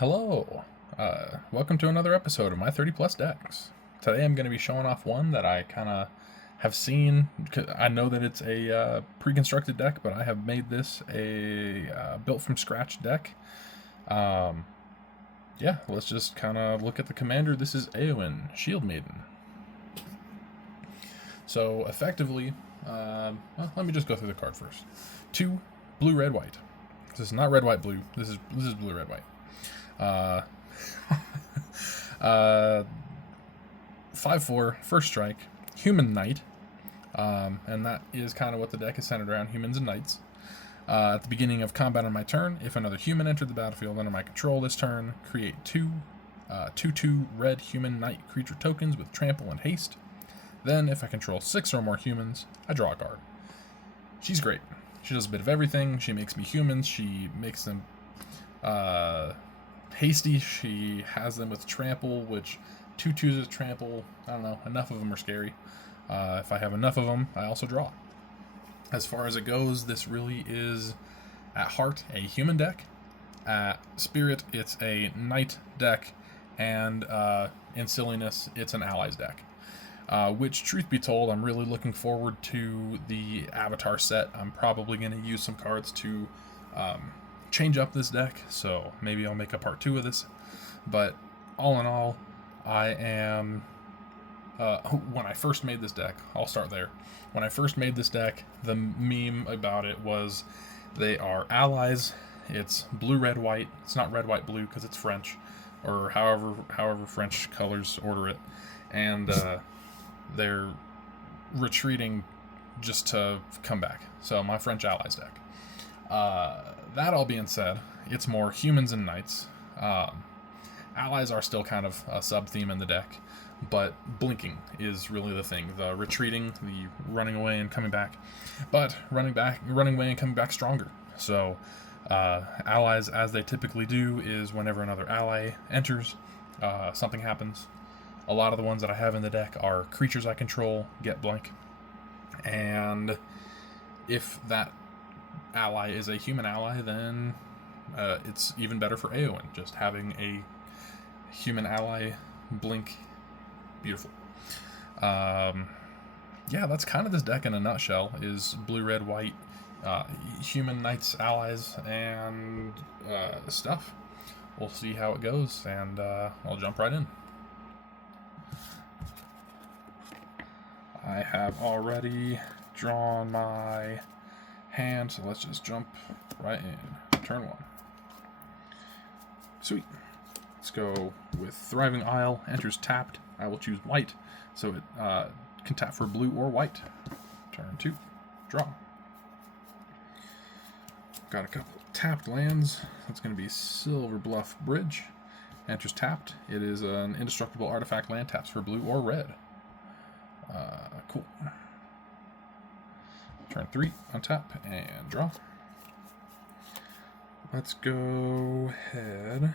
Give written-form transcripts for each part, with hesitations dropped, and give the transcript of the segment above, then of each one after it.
Hello, welcome to another episode of my 30 plus decks. Today I'm going to be showing off one that I kind of have seen. I know that it's a pre-constructed deck, but I have made this a built from scratch deck. Yeah, let's just kind of look at the commander. This is Eowyn, Shieldmaiden. So effectively, well, let me just go through the card first. 2 blue, red, white. This is not red, white, blue. This is blue, red, white. 5/4, first strike, human knight, and that is kind of what the deck is centered around, humans and knights. At the beginning of combat on my turn, if another human entered the battlefield under my control this turn, create 2/2 red human knight creature tokens with trample and haste. Then, if I control 6 or more humans, I draw a card. She's great. She does a bit of everything. She makes me humans. She makes them hasty. She has them with trample, which 2/2s is trample. I don't know. Enough of them are scary. If I have enough of them, I also draw. As far as it goes, this really is, at heart, a human deck. At spirit, it's a knight deck. And in silliness, it's an allies deck. Which, truth be told, I'm really looking forward to the Avatar set. I'm probably going to use some cards to change up this deck, so maybe I'll make a part 2 of this. But all in all, I am... when I first made this deck, I'll start there. When I first made this deck, the meme about it was they are allies. It's blue, red, white. It's not red, white, blue because it's French, or however French colors order it. And they're retreating just to come back. So my French allies deck. That all being said, it's more humans and knights. Allies are still kind of a sub-theme in the deck, but blinking is really the thing. The retreating, the running away and coming back. But running away and coming back stronger. So allies, as they typically do, is whenever another ally enters, something happens. A lot of the ones that I have in the deck are creatures I control, get blank. And if that ally is a human ally, then it's even better for Eowyn. Just having a human ally blink, beautiful. Yeah, that's kind of this deck in a nutshell, is blue, red, white, human knights, allies, and stuff. We'll see how it goes, and I'll jump right in. I have already drawn my hand, so let's just jump right in. Turn 1. Sweet. Let's go with Thriving Isle. Enters tapped. I will choose white, so it can tap for blue or white. Turn 2. Draw. Got a couple tapped lands. That's going to be Silver Bluff Bridge. Enters tapped. It is an indestructible artifact land. Taps for blue or red. Cool. Turn 3, untap, and draw. Let's go ahead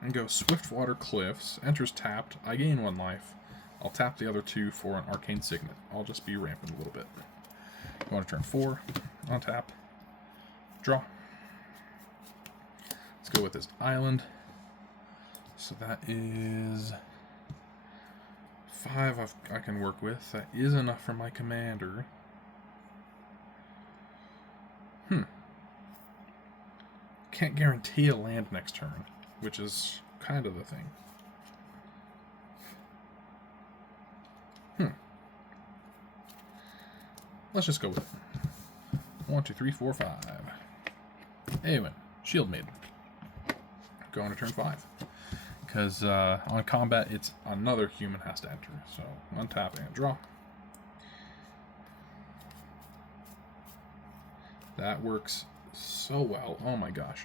and go Swiftwater Cliffs. Enters tapped. I gain 1 life. I'll tap the other 2 for an Arcane Signet. I'll just be ramping a little bit. Going to turn 4, untap, draw. Let's go with this island. So that is 5 I can work with. That is enough for my commander. Can't guarantee a land next turn, which is kind of the thing. Let's just go with it. 1, 2, 3, 4, 5. Eowyn, Shieldmaiden. Going to turn 5. Because on combat, it's another human has to enter. So, untap and draw. That works so well. Oh my gosh.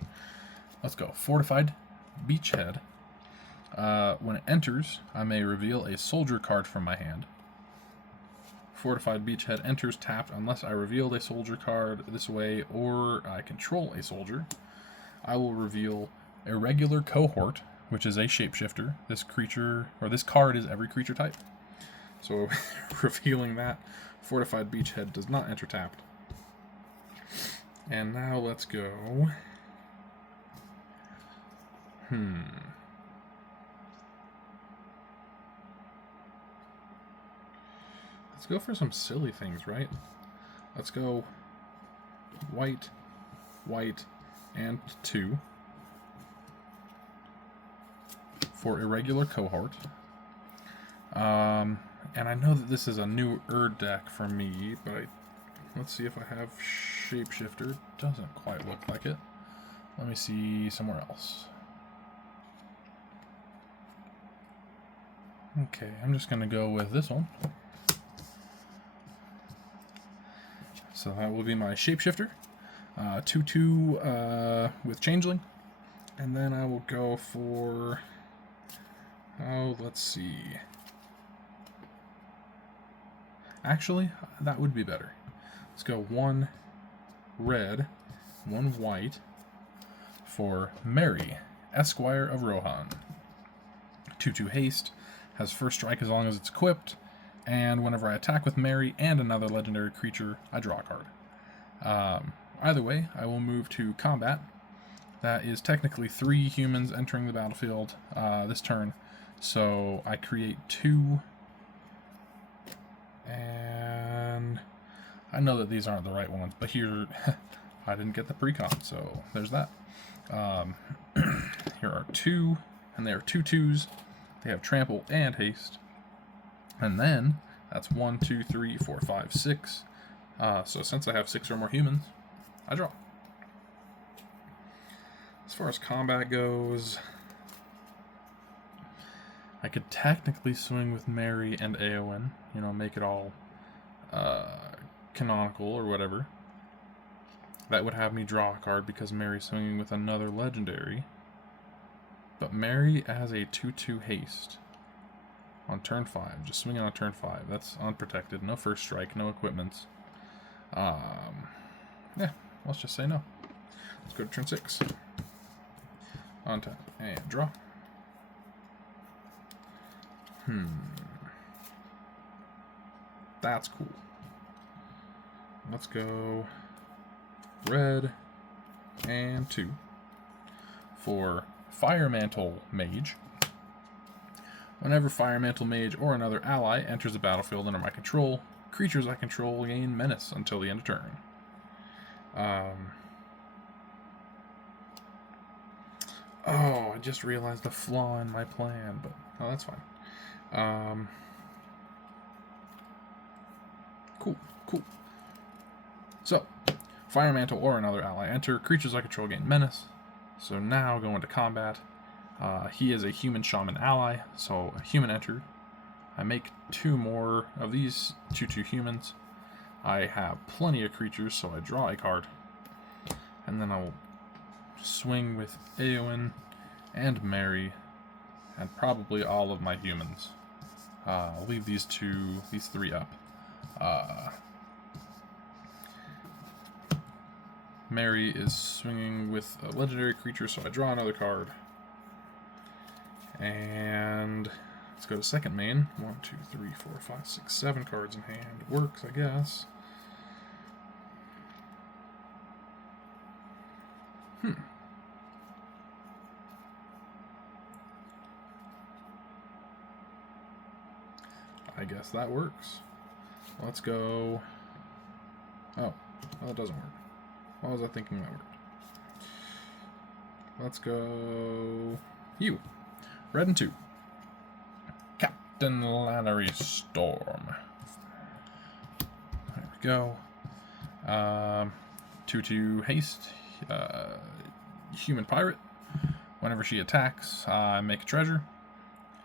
Let's go. Fortified Beachhead. When it enters, I may reveal a soldier card from my hand. Fortified Beachhead enters tapped unless I revealed a soldier card this way or I control a soldier. I will reveal Irregular Cohort, which is a shapeshifter. This creature, or this card is every creature type. So, revealing that, Fortified Beachhead does not enter tapped. And now let's go. Let's go for some silly things, right? Let's go white, white, and 2 for irregular cohort. And I know that this is a new deck for me, but let's see if I have Shapeshifter. Doesn't quite look like it. Let me see somewhere else. Okay, I'm just going to go with this one. So that will be my Shapeshifter. 2/2 with Changeling. And then I will go for... Oh, let's see. Actually, that would be better. Let's go 1 red, 1 white for Mary, Esquire of Rohan. 2/2 haste, has first strike as long as it's equipped, and whenever I attack with Mary and another legendary creature, I draw a card. Either way, I will move to combat. That is technically 3 humans entering the battlefield this turn, so I create 2. And I know that these aren't the right ones, but here I didn't get the precon, so there's that. Here are 2, and they are 2/2s. They have trample and haste. And then that's 1, 2, 3, 4, 5, 6. So since I have 6 or more humans, I draw. As far as combat goes, I could technically swing with Mary and Eowyn, you know, make it all canonical or whatever. That would have me draw a card because Mary's swinging with another legendary. But Mary as a 2/2 haste on turn 5, just swinging on turn 5. That's unprotected, no first strike, no equipments. Yeah, let's just say no. Let's go to turn 6. On tap and draw. That's cool. Let's go red and 2 for Fire Mantle Mage. Whenever Fire Mantle Mage or another ally enters the battlefield under my control, creatures I control gain menace until the end of turn. Oh, I just realized the flaw in my plan, but oh, that's fine. Cool. So, Fire Mantle or another ally enter, creatures I control gain menace. So now going to combat. He is a human shaman ally, so a human entered. I make 2 more of these 2/2 humans. I have plenty of creatures, so I draw a card. And then I will swing with Eowyn and Mary, and probably all of my humans. I'll leave these 3 up. Mary is swinging with a legendary creature, so I draw another card. And let's go to second main. 1, 2, 3, 4, 5, 6, 7 cards in hand. Works, I guess. I guess that works. Let's go. Oh, well, it doesn't work. Why was I thinking that worked? Let's go. You. Red and 2. Captain Lannery Storm. There we go. 2/2 haste. Human pirate. Whenever she attacks, I make a treasure.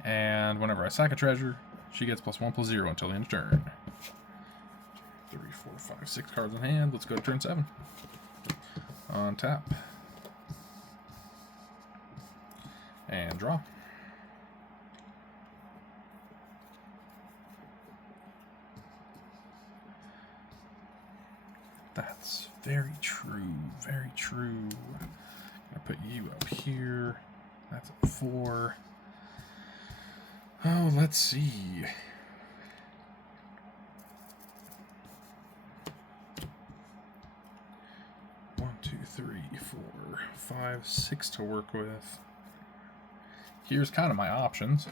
And whenever I sack a treasure, she gets +1/+0 until the end of turn. 3, 4, 5, 6 cards in hand. Let's go to turn 7. On tap. And draw. That's very true. Very true. I'm gonna put you up here. That's a 4. Oh, let's see. 3, 4, 5, 6 to work with. Here's kind of my options.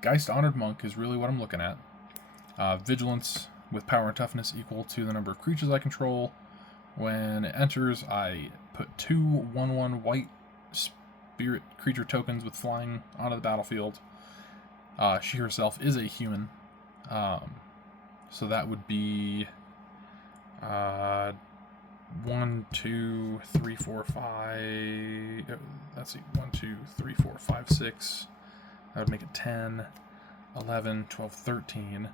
Geist Honored Monk is really what I'm looking at. Vigilance with power and toughness equal to the number of creatures I control. When it enters, I put 2 1/1 white spirit creature tokens with flying onto the battlefield. She herself is a human. So that would be 1, 2, 3, 4, 5. Let's see, 1, 2, 3, 4, 5, 6. That would make it 10, 11, 12, 13.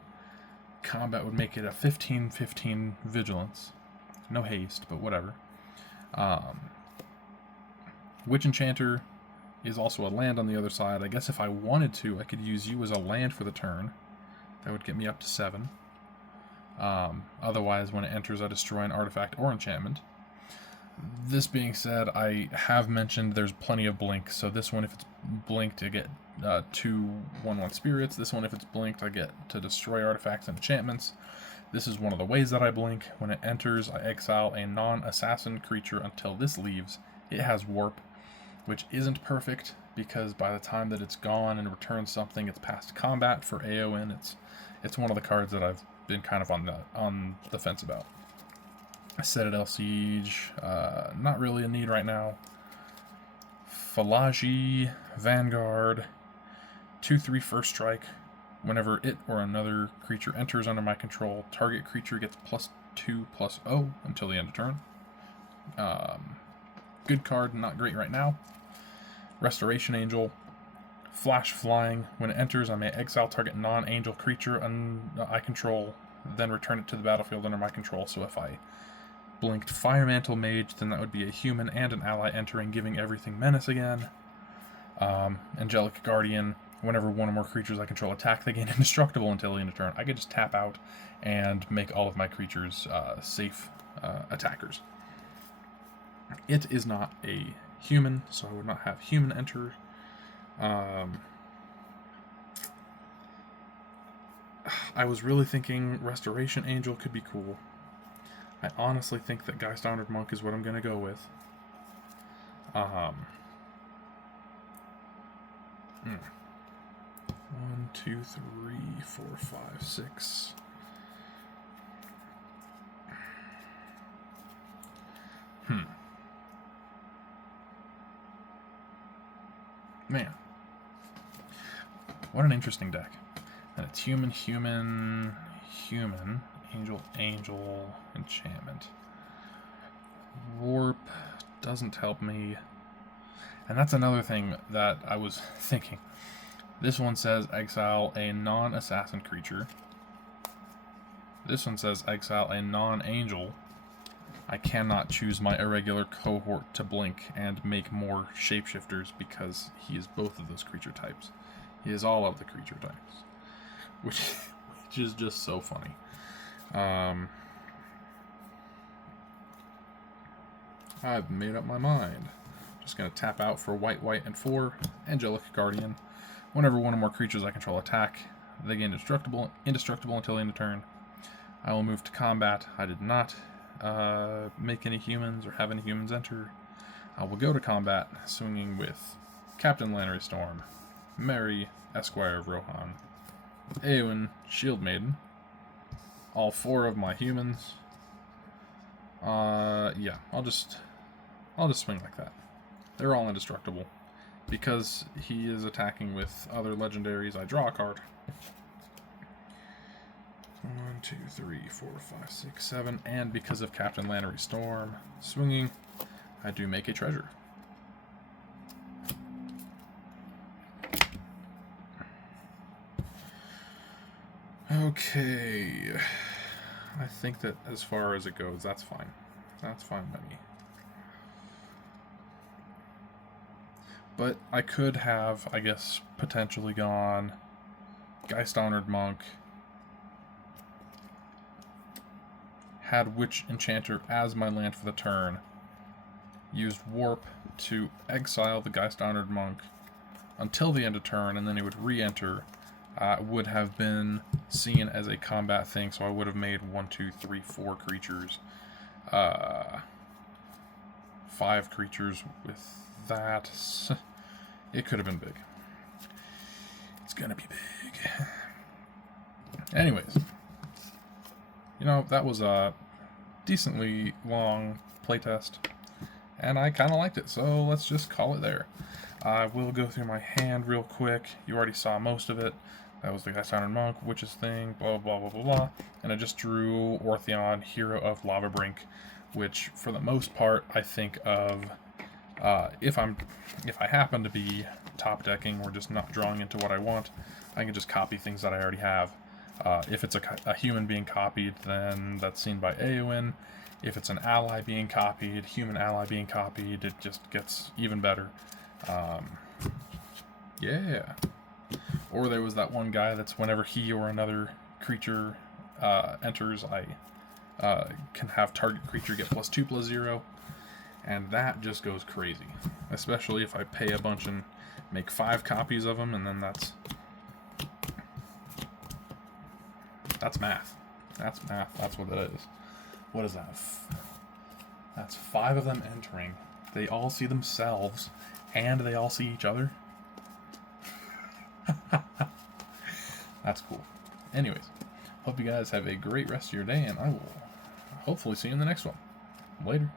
Combat would make it a 15, 15 vigilance. No haste, but whatever. Witch Enchanter is also a land on the other side. I guess if I wanted to, I could use you as a land for the turn. That would get me up to 7. Otherwise, when it enters, I destroy an artifact or enchantment. This being said, I have mentioned there's plenty of blink. So this one, if it's blinked, I get 2 1/1 spirits. This one, if it's blinked, I get to destroy artifacts and enchantments. This is one of the ways that I blink. When it enters, I exile a non-assassin creature until this leaves. It has warp, which isn't perfect because by the time that it's gone and returns something, it's past combat for Eowyn. It's one of the cards that I've been kind of on the fence about. Citadel Siege, not really a need right now. Phalaji, Vanguard, 2/3 first strike. Whenever it or another creature enters under my control, target creature gets +2/+0 until the end of turn. Good card, not great right now. Restoration Angel, flash flying. When it enters, I may exile target non-angel creature I control, then return it to the battlefield under my control. So if I blinked Fire Mantle Mage, then that would be a human and an ally entering, giving everything menace again. Angelic Guardian, whenever one or more creatures I control attack, they gain indestructible until the end of turn. I could just tap out and make all of my creatures safe attackers. It is not a human, so I would not have human enter. I was really thinking Restoration Angel could be cool. I honestly think that Geist Honored Monk is what I'm going to go with. 1, 2, 3, 4, 5, 6. Man. What an interesting deck. And it's human, human, human, angel, angel, enchantment. Warp doesn't help me. And that's another thing that I was thinking. This one says exile a non-assassin creature. This one says exile a non-angel. I cannot choose my irregular cohort to blink and make more shapeshifters because he is both of those creature types. He is all of the creature types, which is just so funny. I've made up my mind. Just going to tap out for white, white, and 4. Angelic Guardian. Whenever one or more creatures I control attack, they gain indestructible until the end of turn. I will move to combat. I did not make any humans or have any humans enter. I will go to combat, swinging with Captain Lannery Storm, Mary, Esquire of Rohan, Eowyn, Shieldmaiden, all 4 of my humans. Yeah, I'll just swing like that. They're all indestructible. Because he is attacking with other legendaries, I draw a card. 1, 2, 3, 4, 5, 6, 7. And because of Captain Lannery Storm swinging, I do make a treasure. Okay. I think that as far as it goes, that's fine. That's fine by me. But I could have, I guess, potentially gone Geist Honored Monk, had Witch Enchanter as my land for the turn, used Warp to exile the Geist Honored Monk until the end of turn, and then he would re-enter. Would have been seen as a combat thing, so I would have made 1, 2, 3, 4 creatures 5 creatures with that. It could have been big. It's gonna be big. Anyways, you know, that was a decently long playtest, and I kind of liked it, so let's just call it there. I will go through my hand real quick. You already saw most of it. That was the Glyciner Monk, Witch's Thing, blah, blah, blah, blah, blah. And I just drew Ortheon, Hero of Lava Brink, which, for the most part, I think of if I happen to be top decking or just not drawing into what I want, I can just copy things that I already have. If it's a human being copied, then that's seen by Eowyn. If it's an ally being copied, human ally being copied, it just gets even better. Yeah. Or there was that one guy that's whenever he or another creature enters, I can have target creature get +2/+0, and that just goes crazy. Especially if I pay a bunch and make 5 copies of them, and then that's math. That's math. That's what it is. What is that? That's 5 of them entering. They all see themselves, and they all see each other. That's cool. Anyways, hope you guys have a great rest of your day, and I will hopefully see you in the next one. Later.